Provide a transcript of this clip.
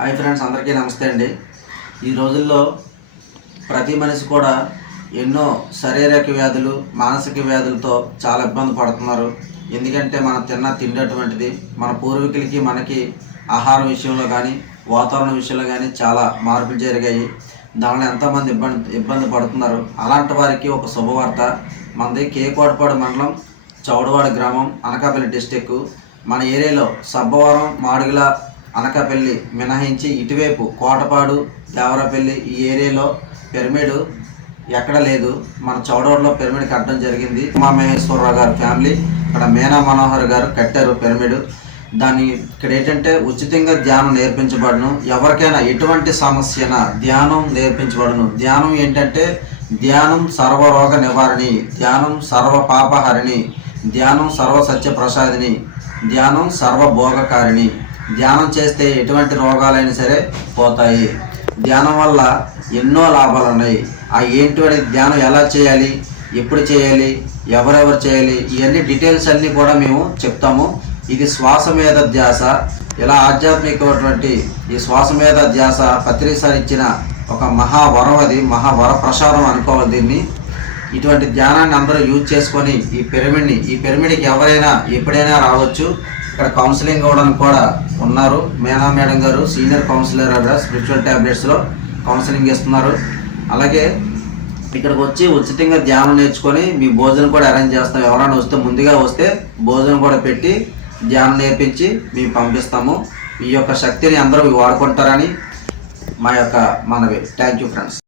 Hi friends అందరికీ నమస్తే అండి. ఈ రోజుల్లో ప్రతి మనిషి కూడా ఎన్నో శారీరక వ్యాధులు మానసిక వ్యాధులతో చాలా ఇబ్బంది పడుతున్నారు. ఎందుకంటే మనం తిన్న తిండి అటువంటిది మన పూర్వీకులకి మనకి ఆహారం విషయంలో కానీ వాతావరణ విషయంలో కానీ చాలా మార్పులు జరిగాయి. దానిలో ఎంతోమంది ఇబ్బంది ఇబ్బంది పడుతున్నారు. అలాంటి వారికి ఒక శుభవార్త. మనది కేకోటపాడు మండలం చౌడవాడ గ్రామం అనకాపల్లి డిస్టిక్ మన ఏరియాలో సబ్బవరం మాడుగుల అనకాపల్లి మినహాయించి ఇటువైపు కోటపాడు దేవరపల్లి ఈ ఏరియాలో పిరమిడ్ ఎక్కడ లేదు. మన చౌడవరంలో పిరమిడ్ కట్టడం జరిగింది. ఉమా మహేశ్వరరావు గారి ఫ్యామిలీ ఇక్కడ మేనా మనోహర్ గారు కట్టారు పిరమిడ్. దాన్ని ఇక్కడ ఏంటంటే ఉచితంగా ధ్యానం నేర్పించబడును. ఎవరికైనా ఎటువంటి సమస్యన ధ్యానం నేర్పించబడును. ధ్యానం ఏంటంటే ధ్యానం సర్వరోగ నివారణి ధ్యానం సర్వ పాపహరిణి ధ్యానం సర్వ సత్య ప్రసాదిని ధ్యానం సర్వభోగకారిణి ధ్యానం చేస్తే ఎటువంటి రోగాలైనా సరే పోతాయి. ధ్యానం వల్ల ఎన్నో లాభాలు ఉన్నాయి. ఆ ఏంటి ధ్యానం ఎలా చేయాలి? ఎప్పుడు చేయాలి? ఎవరెవరు చేయాలి? ఇవన్నీ డీటెయిల్స్ అన్నీ కూడా మేము చెప్తాము. ఇది శ్వాస మీద ధ్యాస. ఇలా ఆధ్యాత్మికమైనటువంటి ఈ శ్వాస మీద ధ్యాస పత్రిసారి ఇచ్చిన ఒక మహావరం అది. మహావర ప్రసారం అనుకోవాలి దీన్ని. ఇటువంటి ధ్యానాన్ని అందరూ యూజ్ చేసుకొని ఈ పిరమిడ్ని ఈ పిరమిడ్కి ఎవరైనా ఎప్పుడైనా రావచ్చు. ఇక్కడ కౌన్సిలింగ్ అవ్వడానికి కూడా ఉన్నారు. మేనా మేడం గారు సీనియర్ కౌన్సిలర్ అక్కడ స్పిరిచువల్ ట్యాబ్లెట్స్లో కౌన్సిలింగ్ ఇస్తున్నారు అలాగే ఇక్కడికి వచ్చి ఉచితంగా ధ్యానం నేర్చుకొని మీ భోజనం కూడా అరేంజ్ చేస్తాం. ఎవరైనా వస్తే ముందుగా వస్తే భోజనం కూడా పెట్టి ధ్యానం నేర్పించి మేము పంపిస్తాము. ఈ యొక్క శక్తిని అందరూ వాడుకుంటారని మా యొక్క మనవి. Thank you friends